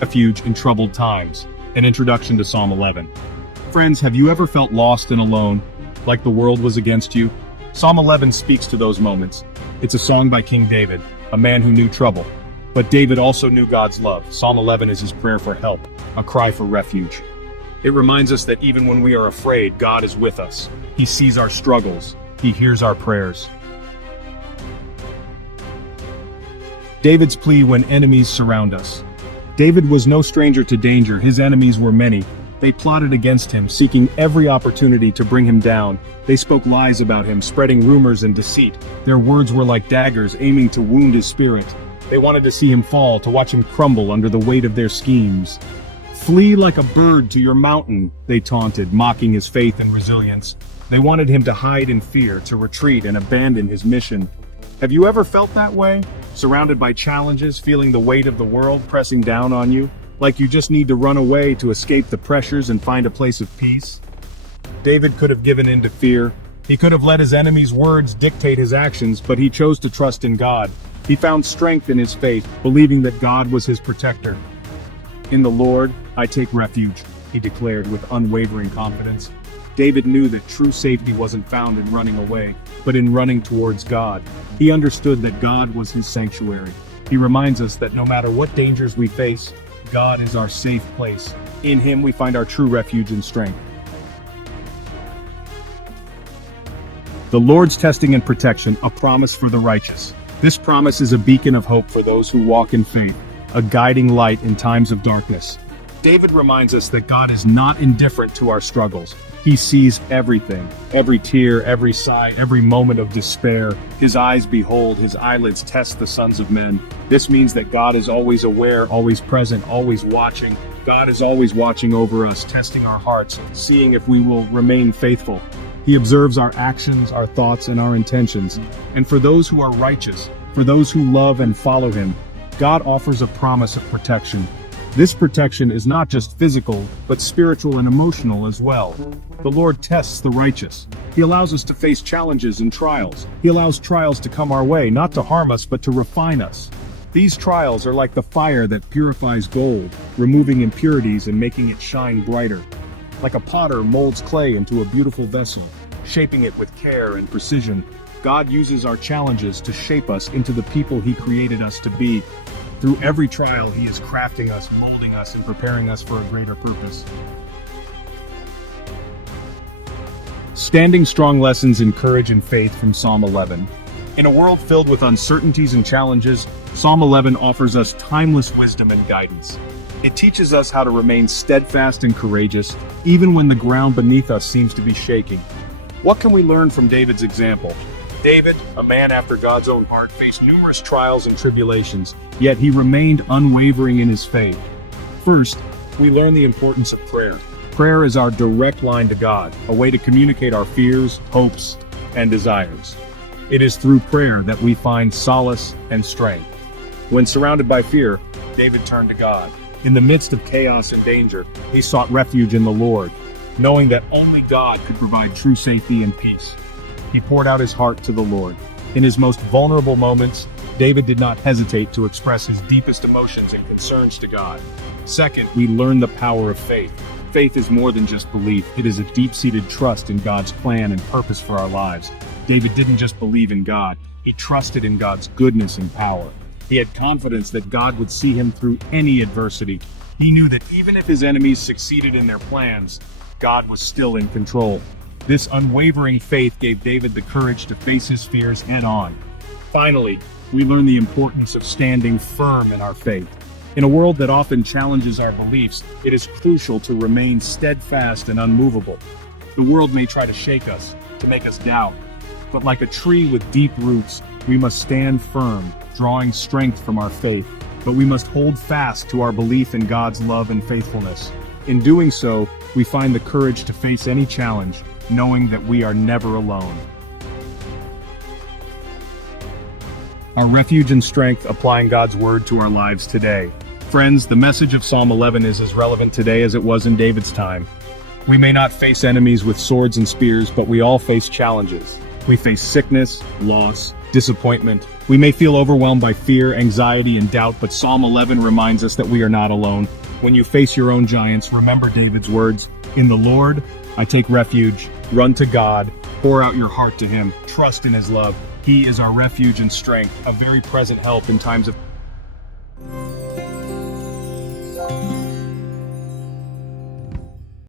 Refuge in troubled times. An introduction to Psalm 11. Friends, have you ever felt lost and alone, like the world was against you? Psalm 11 speaks to those moments. It's a song by King David, a man who knew trouble. But David also knew God's love. Psalm 11 is his prayer for help, a cry for refuge. It reminds us that even when we are afraid, God is with us. He sees our struggles. He hears our prayers. David's plea when enemies surround us. David was no stranger to danger. His enemies were many. They plotted against him, seeking every opportunity to bring him down. They spoke lies about him, spreading rumors and deceit. Their words were like daggers, aiming to wound his spirit. They wanted to see him fall, to watch him crumble under the weight of their schemes. "Flee like a bird to your mountain," they taunted, mocking his faith and resilience. They wanted him to hide in fear, to retreat and abandon his mission. Have you ever felt that way? Surrounded by challenges, feeling the weight of the world pressing down on you? Like you just need to run away to escape the pressures and find a place of peace? David could have given in to fear. He could have let his enemies' words dictate his actions, but he chose to trust in God. He found strength in his faith, believing that God was his protector. "In the Lord, I take refuge," he declared with unwavering confidence. David knew that true safety wasn't found in running away, but in running towards God. He understood that God was his sanctuary. He reminds us that no matter what dangers we face, God is our safe place. In him we find our true refuge and strength. The Lord's testing and protection, a promise for the righteous. This promise is a beacon of hope for those who walk in faith, a guiding light in times of darkness. David reminds us that God is not indifferent to our struggles. He sees everything, every tear, every sigh, every moment of despair. His eyes behold, his eyelids test the sons of men. This means that God is always aware, always present, always watching. God is always watching over us, testing our hearts, seeing if we will remain faithful. He observes our actions, our thoughts, and our intentions. And for those who are righteous, for those who love and follow him, God offers a promise of protection. This protection is not just physical, but spiritual and emotional as well. The Lord tests the righteous. He allows us to face challenges and trials. He allows trials to come our way, not to harm us, but to refine us. These trials are like the fire that purifies gold, removing impurities and making it shine brighter. Like a potter molds clay into a beautiful vessel, shaping it with care and precision, God uses our challenges to shape us into the people he created us to be. Through every trial, he is crafting us, molding us, and preparing us for a greater purpose. Standing strong lessons in courage and faith from Psalm 11. In a world filled with uncertainties and challenges, Psalm 11 offers us timeless wisdom and guidance. It teaches us how to remain steadfast and courageous, even when the ground beneath us seems to be shaking. What can we learn from David's example? David, a man after God's own heart, faced numerous trials and tribulations, yet he remained unwavering in his faith. First, we learn the importance of prayer. Prayer is our direct line to God, a way to communicate our fears, hopes, and desires. It is through prayer that we find solace and strength. When surrounded by fear, David turned to God. In the midst of chaos and danger, he sought refuge in the Lord, knowing that only God could provide true safety and peace. He poured out his heart to the Lord. In his most vulnerable moments, David did not hesitate to express his deepest emotions and concerns to God. Second, we learn the power of faith. Faith is more than just belief. It is a deep-seated trust in God's plan and purpose for our lives. David didn't just believe in God, he trusted in God's goodness and power. He had confidence that God would see him through any adversity. He knew that even if his enemies succeeded in their plans, God was still in control. This unwavering faith gave David the courage to face his fears head-on. Finally, we learn the importance of standing firm in our faith. In a world that often challenges our beliefs, it is crucial to remain steadfast and unmovable. The world may try to shake us, to make us doubt, but like a tree with deep roots, we must stand firm, drawing strength from our faith. But we must hold fast to our belief in God's love and faithfulness. In doing so, we find the courage to face any challenge, knowing that we are never alone. Our refuge and strength, applying God's word to our lives today. Friends, the message of Psalm 11 is as relevant today as it was in David's time. We may not face enemies with swords and spears, but we all face challenges. We face sickness, loss, disappointment. We may feel overwhelmed by fear, anxiety, and doubt, but Psalm 11 reminds us that we are not alone. When you face your own giants, remember David's words, "In the Lord, I take refuge. Run to God. Pour out your heart to Him. Trust in His love. He is our refuge and strength, a very present help in times of